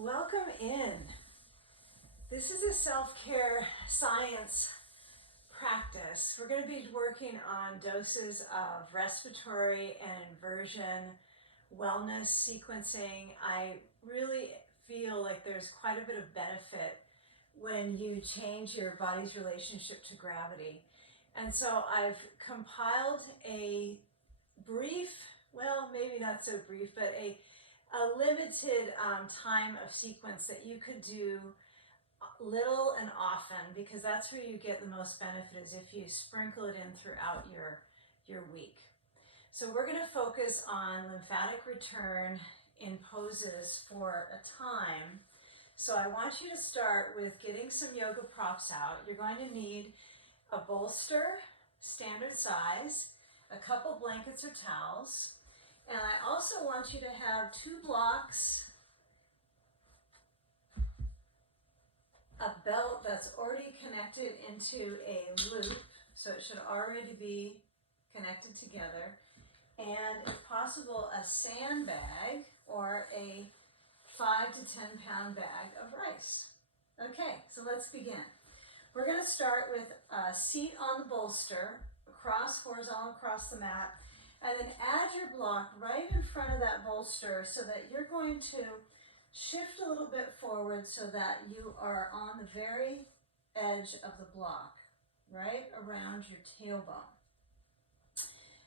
Welcome in. This is a self-care science practice. We're going to be working on doses of respiratory and inversion, wellness sequencing. I really feel like there's quite a bit of benefit when you change your body's relationship to gravity. And so I've compiled a brief, well, maybe not so brief, but a limited time of sequence that you could do little and often, because that's where you get the most benefit, is if you sprinkle it in throughout your week. So we're going to focus on lymphatic return in poses for a time. So I want you to start with getting some yoga props out. You're going to need a bolster, standard size, a couple blankets or towels, and I also want you to have 2 blocks, a belt that's already connected into a loop, so it should already be connected together, and if possible, a sandbag or a 5 to 10 pound bag of rice. Okay, so let's begin. We're going to start with a seat on the bolster, horizontal across the mat, and then add your block right in front of that bolster so that you're going to shift a little bit forward so that you are on the very edge of the block, right around your tailbone.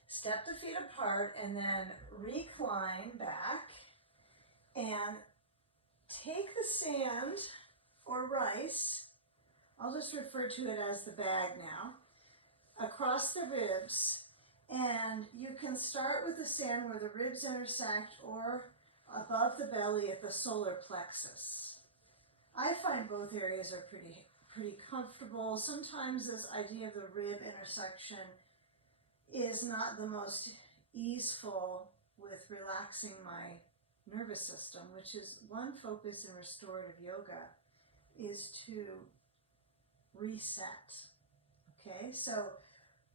Step the feet apart and then recline back and take the sand or rice, I'll just refer to it as the bag now, across the ribs. And you can start with the sand where the ribs intersect or above the belly at the solar plexus. I find both areas are pretty comfortable. Sometimes this idea of the rib intersection is not the most easeful with relaxing my nervous system, which is one focus in restorative yoga, is to reset. Okay, so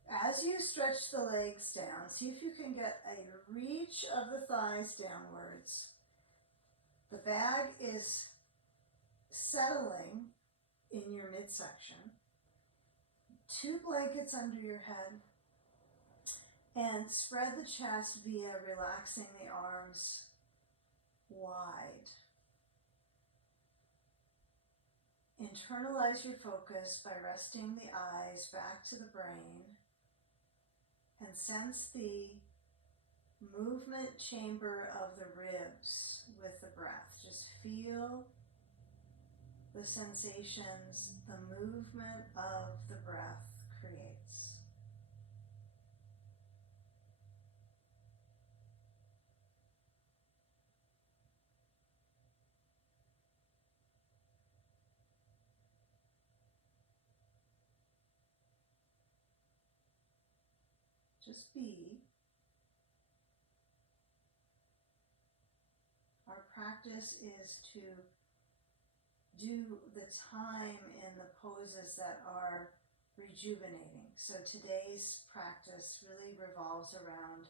as you stretch the legs down, see if you can get a reach of the thighs downwards. The bag is settling in your midsection. 2 blankets under your head, and spread the chest via relaxing the arms wide. Internalize your focus by resting the eyes back to the brain and sense the movement chamber of the ribs with the breath. Just feel the sensations the movement of the breath creates. Just be. Our practice is to do the time in the poses that are rejuvenating. So today's practice really revolves around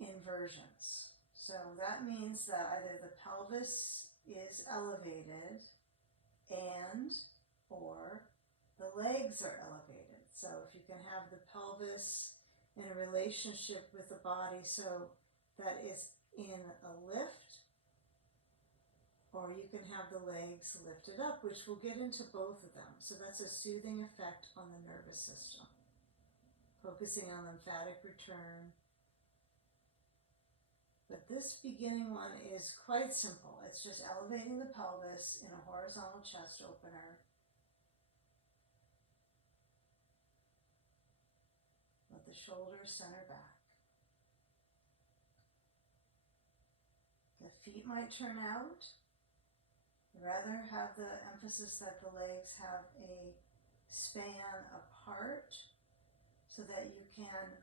inversions. So that means that either the pelvis is elevated and or the legs are elevated. So if you can have the pelvis in a relationship with the body so that it's in a lift, or you can have the legs lifted up, which we'll get into both of them. So that's a soothing effect on the nervous system, focusing on lymphatic return. But this beginning one is quite simple. It's just elevating the pelvis in a horizontal chest opener. Let the shoulders center back. The feet might turn out. I'd rather have the emphasis that the legs have a span apart so that you can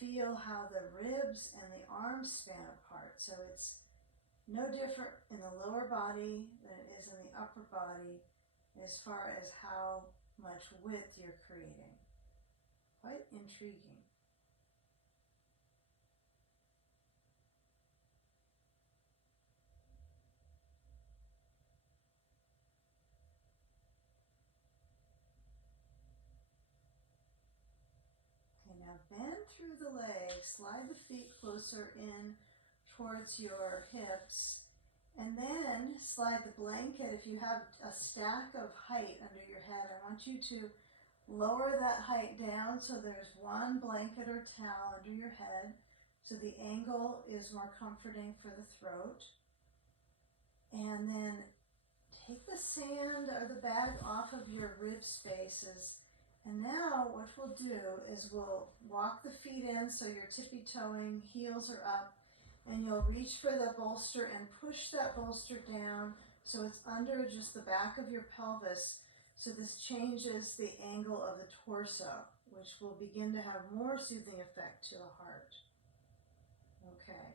feel how the ribs and the arms span apart. So it's no different in the lower body than it is in the upper body as far as how much width you're creating. Quite intriguing. Now bend through the legs, slide the feet closer in towards your hips, and then slide the blanket. If you have a stack of height under your head, I want you to lower that height down so there's one blanket or towel under your head, so the angle is more comforting for the throat. And then take the sand or the bag off of your rib spaces. And now what we'll do is we'll walk the feet in so you're tippy-toeing, heels are up, and you'll reach for the bolster and push that bolster down so it's under just the back of your pelvis. So this changes the angle of the torso, which will begin to have more soothing effect to the heart. Okay,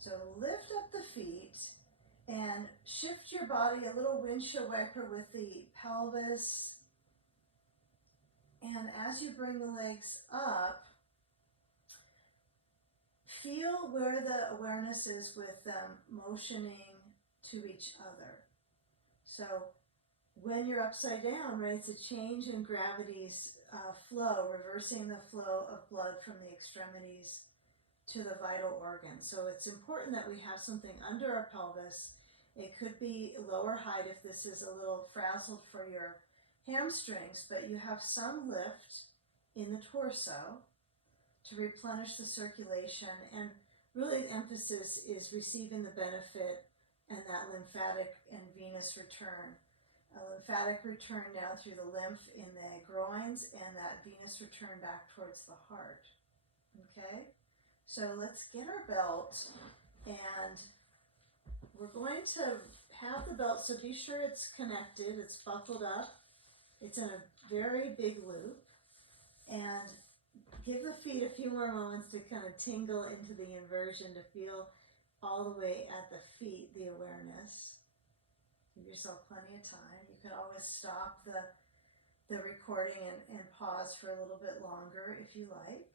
so lift up the feet and shift your body, a little windshield wiper with the pelvis. And as you bring the legs up, feel where the awareness is with them motioning to each other. So when you're upside down, right, it's a change in gravity's flow, reversing the flow of blood from the extremities to the vital organs. So it's important that we have something under our pelvis. It could be lower height if this is a little frazzled for your hamstrings, but you have some lift in the torso to replenish the circulation, and really the emphasis is receiving the benefit and that lymphatic and venous return. A lymphatic return down through the lymph in the groins and that venous return back towards the heart. Okay? So let's get our belt, and we're going to have the belt, so be sure it's connected, it's buckled up, it's in a very big loop, and give the feet a few more moments to kind of tingle into the inversion, to feel all the way at the feet the awareness. Give yourself plenty of time. You can always stop the recording and pause for a little bit longer if you like.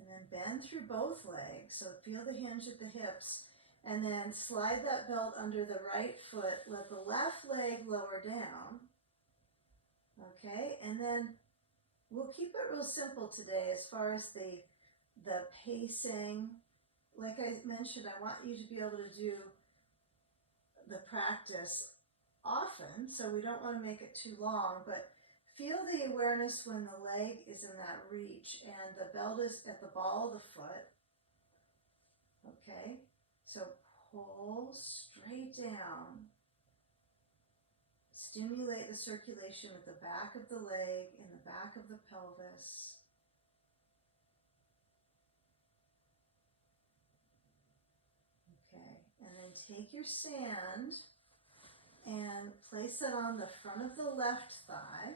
And then bend through both legs, so feel the hinge at the hips, and then slide that belt under the right foot, let the left leg lower down, okay? And then we'll keep it real simple today as far as the pacing. Like I mentioned, I want you to be able to do the practice often, so we don't want to make it too long, but feel the awareness when the leg is in that reach and the belt is at the ball of the foot. Okay, so pull straight down. Stimulate the circulation at the back of the leg, in the back of the pelvis. Okay, and then take your sand and place it on the front of the left thigh.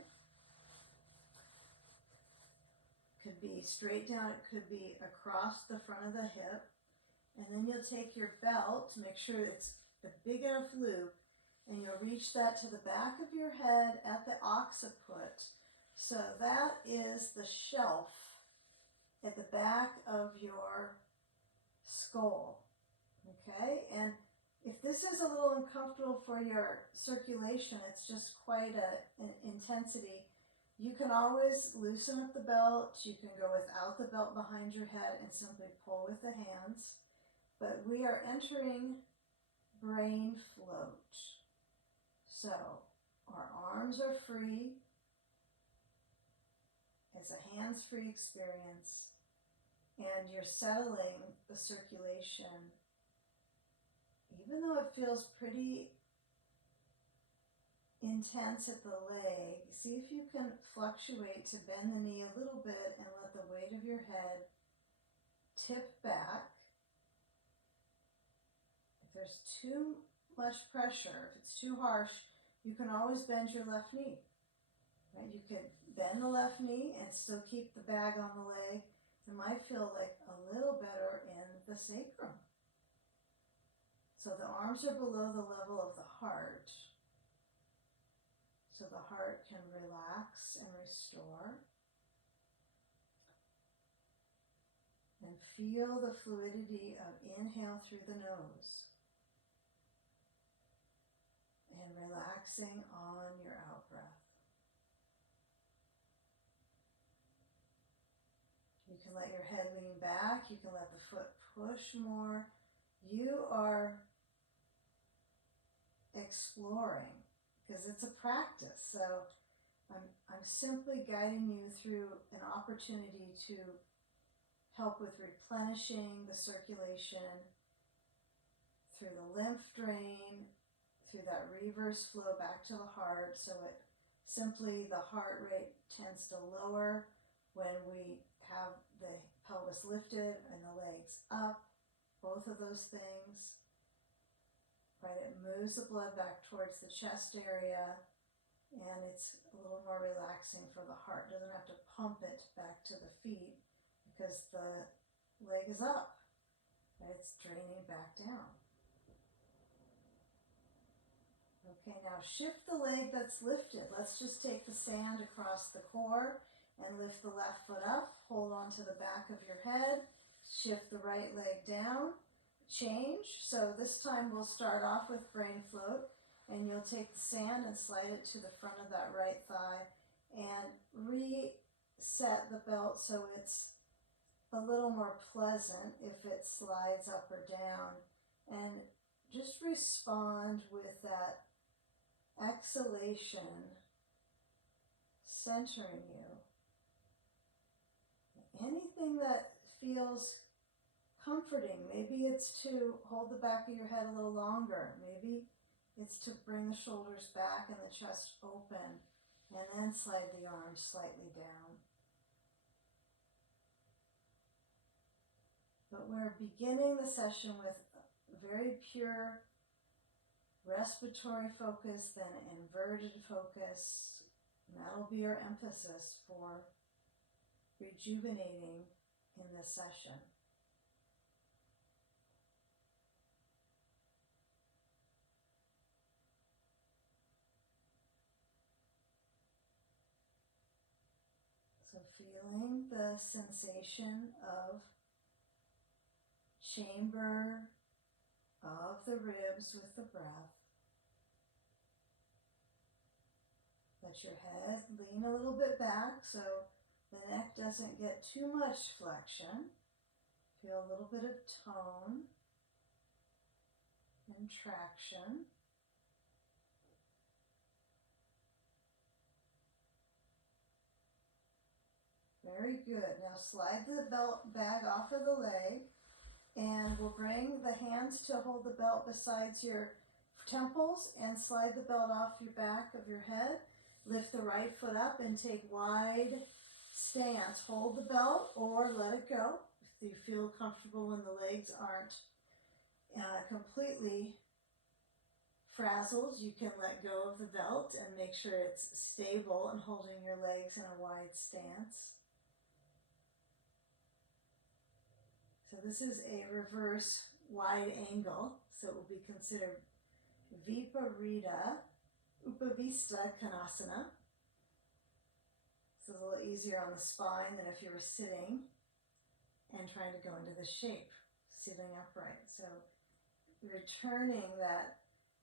Could be straight down, it could be across the front of the hip. And then you'll take your belt, make sure it's a big enough loop, and you'll reach that to the back of your head at the occiput. So that is the shelf at the back of your skull. Okay, and if this is a little uncomfortable for your circulation, it's just quite an intensity, you can always loosen up the belt. You can go without the belt behind your head and simply pull with the hands. But we are entering brain float. So our arms are free. It's a hands-free experience. And you're settling the circulation. Even though it feels pretty intense at the leg, see if you can fluctuate to bend the knee a little bit and let the weight of your head tip back. If there's too much pressure, if it's too harsh, you can always bend your left knee. Right? You could bend the left knee and still keep the bag on the leg. It might feel like a little better in the sacrum. So the arms are below the level of the heart, so the heart can relax and restore. And feel the fluidity of inhale through the nose and relaxing on your out breath. can let your head lean back. You can let the foot push more. You are exploring because it's a practice. So I'm simply guiding you through an opportunity to help with replenishing the circulation through the lymph drain, through that reverse flow back to the heart. So it simply, the heart rate tends to lower when we have the pelvis lifted and the legs up, both of those things. Right, it moves the blood back towards the chest area, and it's a little more relaxing for the heart. It doesn't have to pump it back to the feet because the leg is up. Right, it's draining back down. Okay, now shift the leg that's lifted. Let's just take the sand across the core and lift the left foot up. Hold on to the back of your head. Shift the right leg down. Change. So this time we'll start off with brain float, and you'll take the sand and slide it to the front of that right thigh and reset the belt so it's a little more pleasant if it slides up or down. And just respond with that exhalation, centering you. Anything that feels comforting. Maybe it's to hold the back of your head a little longer. Maybe it's to bring the shoulders back and the chest open, and then slide the arms slightly down. But we're beginning the session with very pure respiratory focus, then inverted focus. And that'll be our emphasis for rejuvenating in this session. So feeling the sensation of chamber of the ribs with the breath. Let your head lean a little bit back so the neck doesn't get too much flexion. Feel a little bit of tone and traction. Very good. Now slide the belt bag off of the leg, and we'll bring the hands to hold the belt beside your temples and slide the belt off your back of your head. Lift the right foot up and take wide stance. Hold the belt or let it go. If you feel comfortable when the legs aren't completely frazzled, you can let go of the belt and make sure it's stable and holding your legs in a wide stance. So this is a reverse wide angle, so it will be considered Viparita Upavista Konasana. It's a little easier on the spine than if you were sitting and trying to go into the shape, sitting upright. So returning that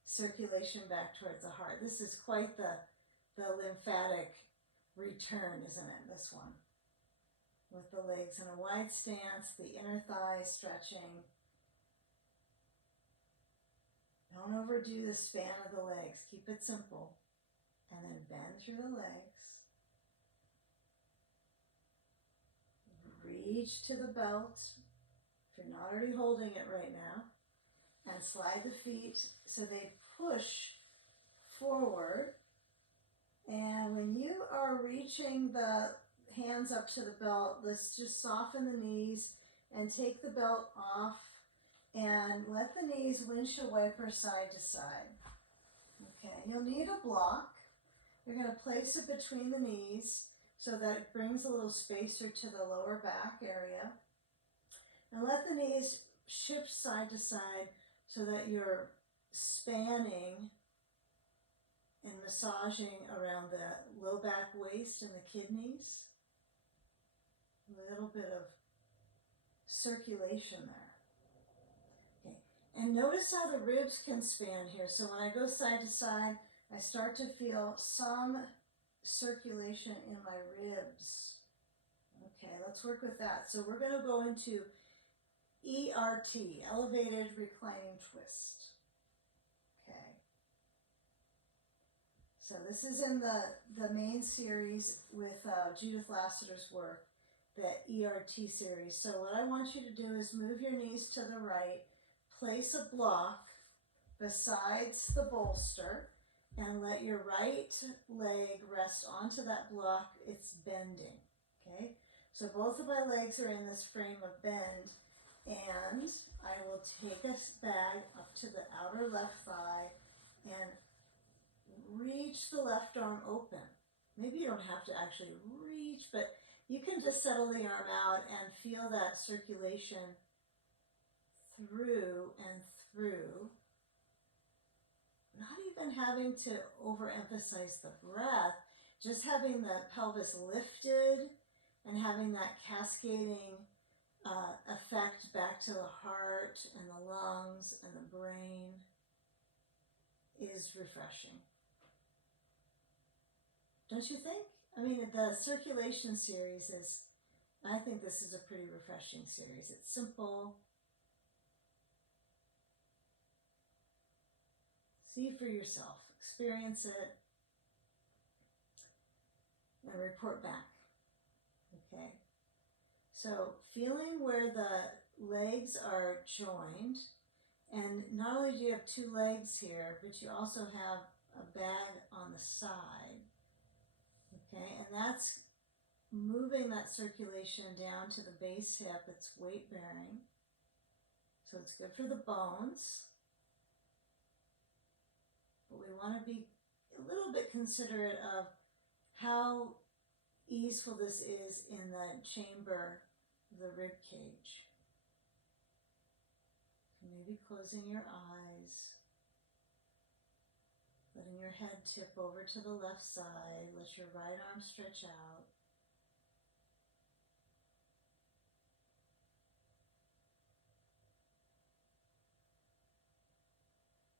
circulation back towards the heart. This is quite the lymphatic return, isn't it, this one? With the legs in a wide stance, the inner thigh stretching. Don't overdo the span of the legs. Keep it simple. And then bend through the legs. Reach to the belt, if you're not already holding it right now, and slide the feet so they push forward. And when you are reaching the hands up to the belt, let's just soften the knees and take the belt off and let the knees windshield wiper side to side. Okay, you'll need a block. You're going to place it between the knees so that it brings a little spacer to the lower back area. And let the knees shift side to side so that you're spanning and massaging around the low back, waist, and the kidneys. A little bit of circulation there. Okay, and notice how the ribs can span here. So when I go side to side, I start to feel some circulation in my ribs. Okay, let's work with that. So we're going to go into ERT, elevated reclining twist. Okay. So this is in the main series with Judith Lassiter's work, the ERT series. So what I want you to do is move your knees to the right, place a block besides the bolster, and let your right leg rest onto that block. It's bending, okay? So both of my legs are in this frame of bend, and I will take a bag up to the outer left thigh and reach the left arm open. Maybe you don't have to actually reach, but you can just settle the arm out and feel that circulation through and through. Not even having to overemphasize the breath, just having the pelvis lifted and having that cascading effect back to the heart and the lungs and the brain is refreshing. Don't you think? I mean, the circulation series is, I think this is a pretty refreshing series. It's simple. See for yourself, experience it, and report back. Okay? So feeling where the legs are joined, and not only do you have two legs here, but you also have a bag on the side. Okay, and that's moving that circulation down to the base hip. It's weight bearing. So it's good for the bones. But we want to be a little bit considerate of how easeful this is in the chamber, the rib cage. Maybe closing your eyes, letting your head tip over to the left side, let your right arm stretch out.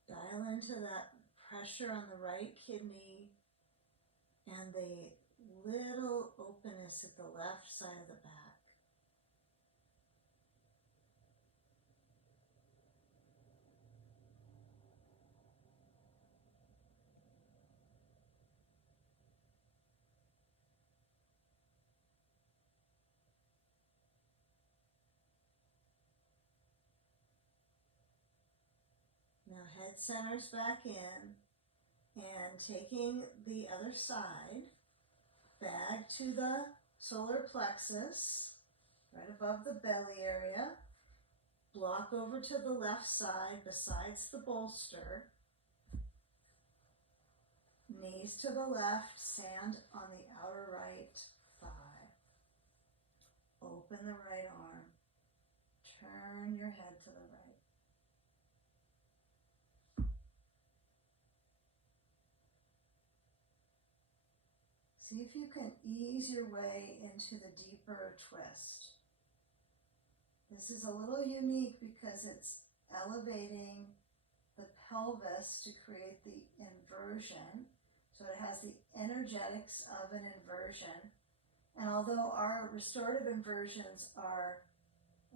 Dial into that pressure on the right kidney and the little openness at the left side of the back. Now head centers back in, and taking the other side, bag to the solar plexus, right above the belly area, block over to the left side besides the bolster, knees to the left, sand on the outer right thigh. Open the right arm, turn your head to the right. See if you can ease your way into the deeper twist. This is a little unique because it's elevating the pelvis to create the inversion. So it has the energetics of an inversion. And although our restorative inversions are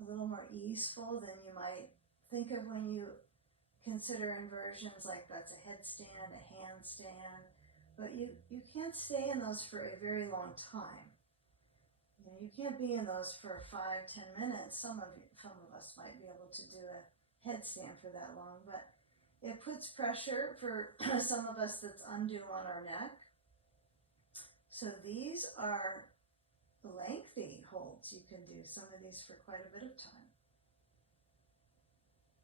a little more easeful than you might think of when you consider inversions, like that's a headstand, a handstand, but you can't stay in those for a very long time. You can't be in those for 5-10 minutes. Some of us might be able to do a headstand for that long, but it puts pressure for some of us that's undue on our neck. So these are lengthy holds. You can do some of these for quite a bit of time.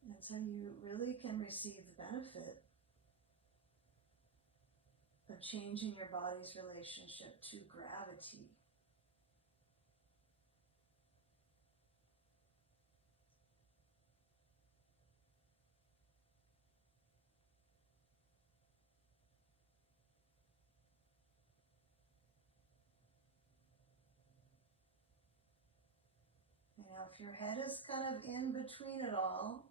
That's how you really can receive the benefit of changing your body's relationship to gravity. Now, if your head is kind of in between it all,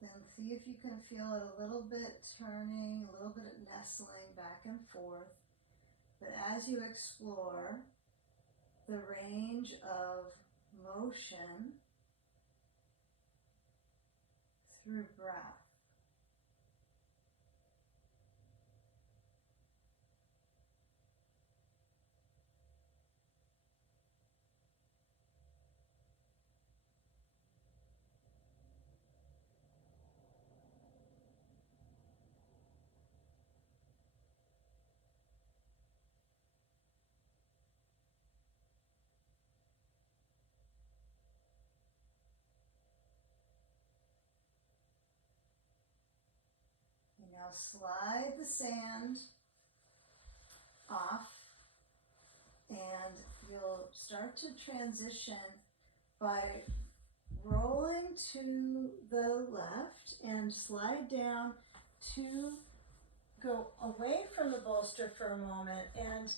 then see if you can feel it a little bit turning, a little bit nestling back and forth. But as you explore the range of motion through breath, you now slide the sand off, and you'll start to transition by rolling to the left and slide down to go away from the bolster for a moment. And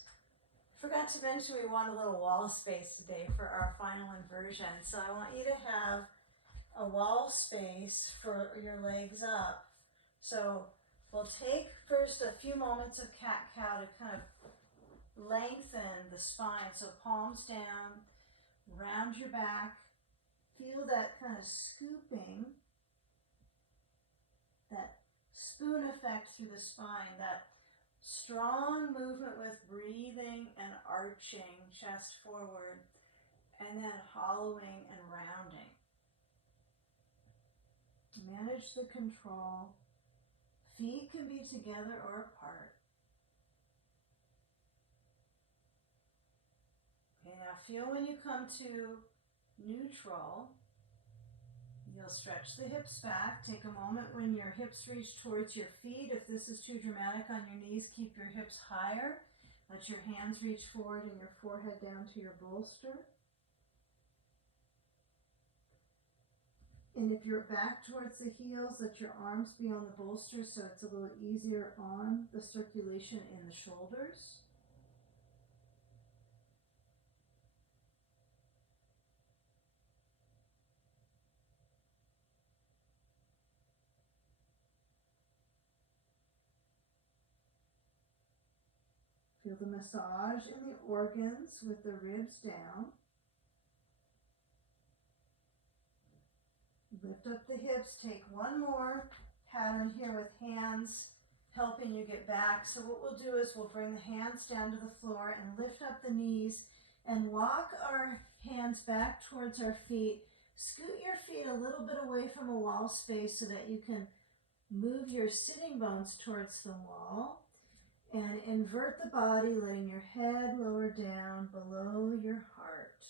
forgot to mention we want a little wall space today for our final inversion. So I want you to have a wall space for your legs up. So we'll take first a few moments of cat-cow to kind of lengthen the spine. So palms down, round your back. Feel that kind of scooping, that spoon effect through the spine, that strong movement with breathing and arching, chest forward, and then hollowing and rounding. Manage the control. Feet can be together or apart. Okay, now feel when you come to neutral. You'll stretch the hips back. Take a moment when your hips reach towards your feet. If this is too dramatic on your knees, keep your hips higher. Let your hands reach forward and your forehead down to your bolster. And if you're back towards the heels, let your arms be on the bolster so it's a little easier on the circulation in the shoulders. Feel the massage in the organs with the ribs down. Lift up the hips. Take one more pattern here with hands helping you get back. So what we'll do is we'll bring the hands down to the floor and lift up the knees and walk our hands back towards our feet. Scoot your feet a little bit away from a wall space so that you can move your sitting bones towards the wall. And invert the body, letting your head lower down below your heart.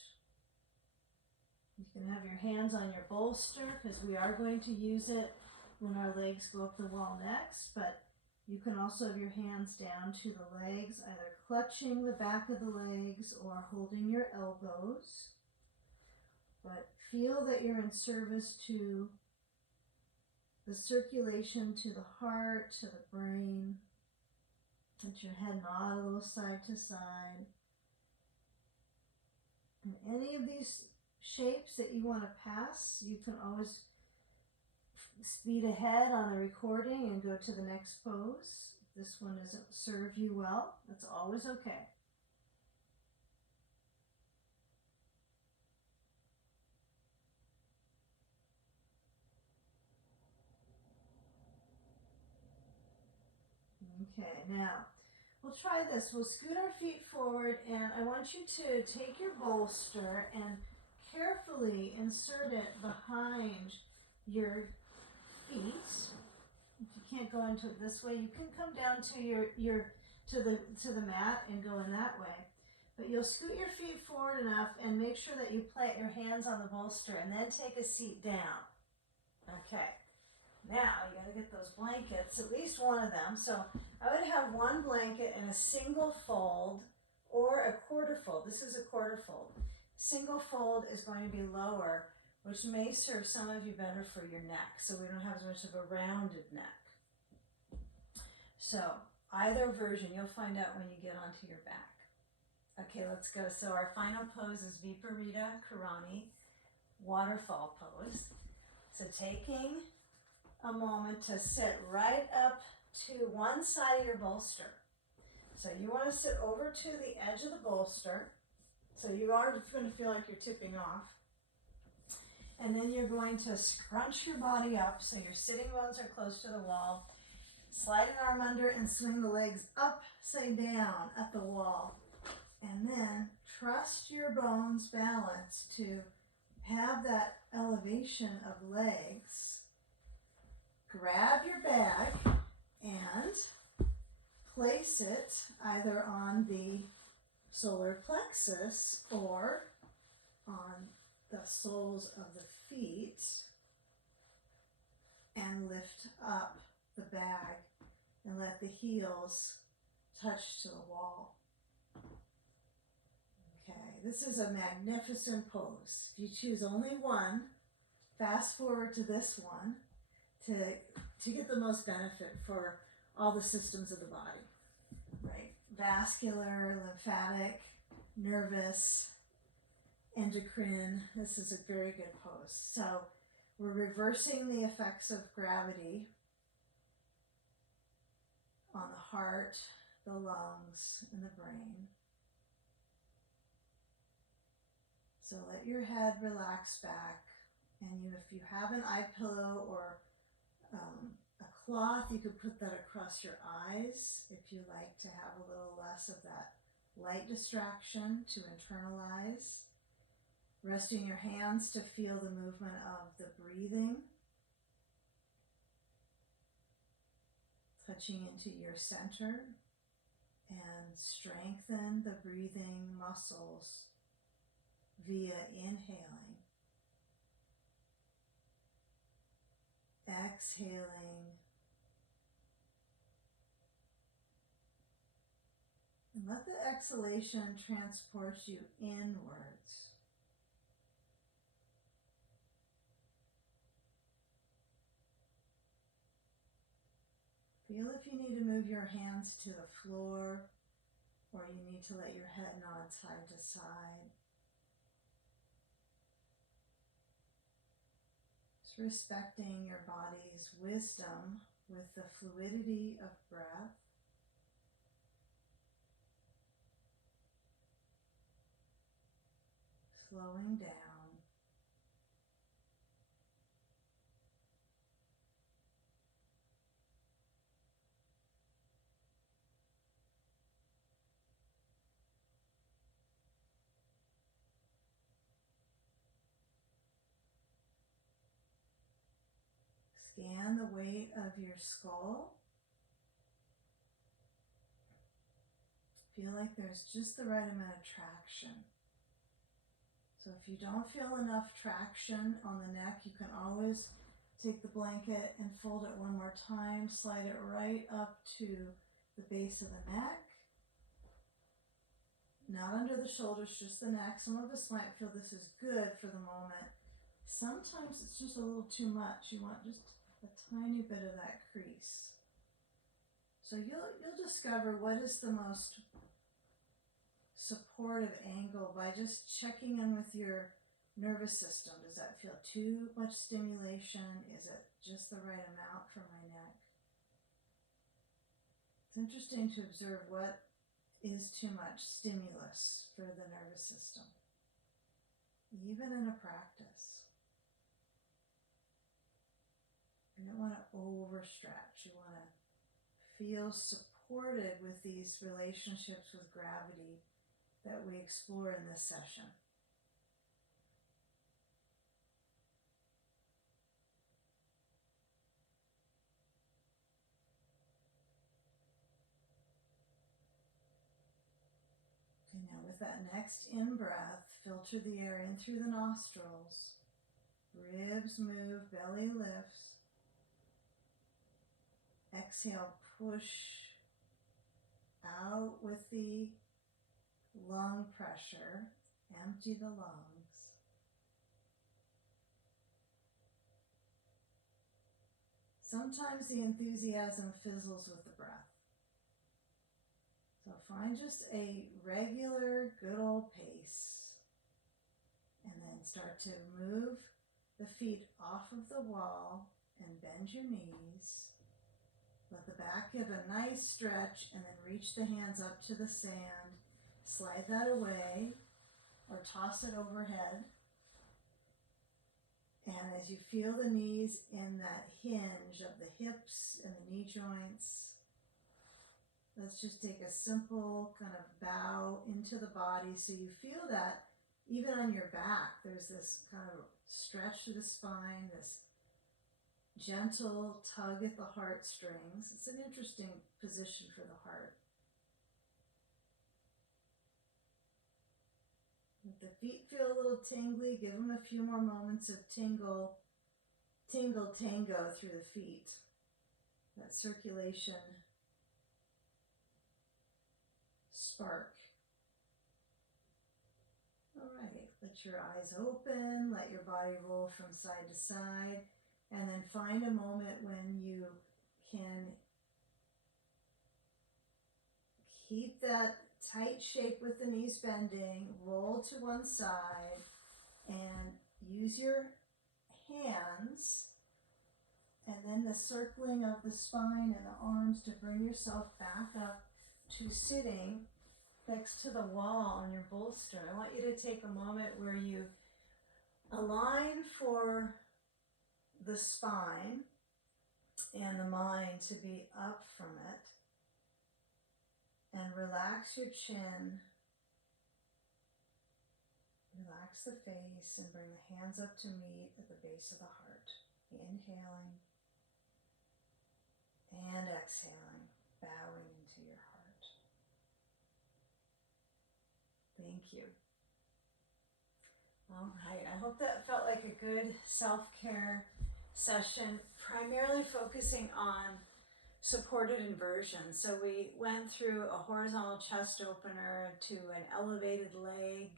You can have your hands on your bolster because we are going to use it when our legs go up the wall next, but you can also have your hands down to the legs, either clutching the back of the legs or holding your elbows. But feel that you're in service to the circulation, to the heart, to the brain. Let your head nod a little side to side. And any of these shapes that you want to pass, you can always speed ahead on the recording and go to the next pose. If this one doesn't serve you well, that's always okay. Okay, now we'll try this. We'll scoot our feet forward, and I want you to take your bolster and carefully insert it behind your feet. If you can't go into it this way, you can come down to the mat and go in that way. But you'll scoot your feet forward enough and make sure that you plant your hands on the bolster and then take a seat down. Okay. Now, you gotta get those blankets, at least one of them. So I would have one blanket in a single fold or a quarter fold. This is a quarter fold. Single fold is going to be lower, which may serve some of you better for your neck, so we don't have as much of a rounded neck. So either version, you'll find out when you get onto your back. Okay, let's go. So our final pose is Viparita Karani, waterfall pose. So taking a moment to sit right up to one side of your bolster. So you want to sit over to the edge of the bolster. So you are going to feel like you're tipping off. And then you're going to scrunch your body up so your sitting bones are close to the wall. Slide an arm under and swing the legs upside down at the wall. And then trust your bones balance to have that elevation of legs. Grab your bag and place it either on the solar plexus or on the soles of the feet and lift up the bag and let the heels touch to the wall. Okay, this is a magnificent pose. If you choose only one, fast forward to this one to get the most benefit for all the systems of the body, right? Vascular, lymphatic, nervous, endocrine. This is a very good pose. So we're reversing the effects of gravity on the heart, the lungs, and the brain. So let your head relax back, and if you have an eye pillow or a cloth, you could put that across your eyes if you like to have a little less of that light distraction to internalize. Resting your hands to feel the movement of the breathing. Touching into your center and strengthen the breathing muscles via inhaling, exhaling, and let the exhalation transport you inwards. Feel if you need to move your hands to the floor or you need to let your head nod side to side. Just respecting your body's wisdom with the fluidity of breath. Slowing down. Scan the weight of your skull. Feel like there's just the right amount of traction. So if you don't feel enough traction on the neck, you can always take the blanket and fold it one more time, slide it right up to the base of the neck. Not under the shoulders, just the neck. Some of us might feel this is good for the moment. Sometimes it's just a little too much. You want just a tiny bit of that crease. So you'll discover what is the most supportive angle by just checking in with your nervous system. Does that feel too much stimulation? Is it just the right amount for my neck? It's interesting to observe what is too much stimulus for the nervous system, even in a practice. You don't want to overstretch. You want to feel supported with these relationships with gravity that we explore in this session. Okay, now with that next in-breath, filter the air in through the nostrils. Ribs move, belly lifts. Exhale, push out with the lung pressure. Empty the lungs. Sometimes the enthusiasm fizzles with the breath. So find just a regular, good old pace. And then start to move the feet off of the wall and bend your knees. Let the back give a nice stretch and then reach the hands up to the sand. Slide that away or toss it overhead. And as you feel the knees in that hinge of the hips and the knee joints, let's just take a simple kind of bow into the body so you feel that even on your back, there's this kind of stretch through the spine, this gentle tug at the heartstrings. It's an interesting position for the heart. If the feet feel a little tingly, give them a few more moments of tingle, tingle, tango through the feet. That circulation spark. All right, let your eyes open, let your body roll from side to side, and then find a moment when you can keep that tight shape with the knees bending, roll to one side, and use your hands and then the circling of the spine and the arms to bring yourself back up to sitting next to the wall on your bolster. I want you to take a moment where you align for the spine and the mind to be up from it. And relax your chin, relax the face, and bring the hands up to meet at the base of the heart. Inhaling and exhaling, bowing into your heart. Thank you. All right, I hope that felt like a good self-care session, primarily focusing on supported inversion. So we went through a horizontal chest opener to an elevated leg,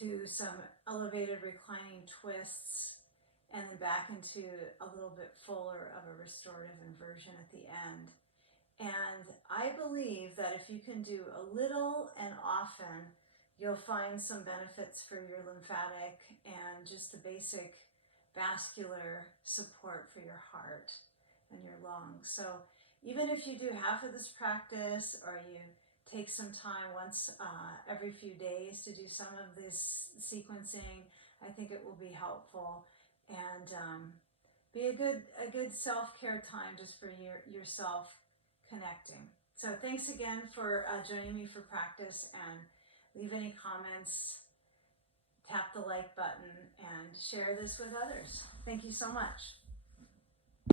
to some elevated reclining twists, and then back into a little bit fuller of a restorative inversion at the end. And I believe that if you can do a little and often, you'll find some benefits for your lymphatic and just the basic vascular support for your heart and your lungs. So even if you do half of this practice, or you take some time once every few days to do some of this sequencing, I think it will be helpful and be a good self-care time just for yourself connecting. So thanks again for joining me for practice, and leave any comments, tap the like button, and share this with others. Thank you so much.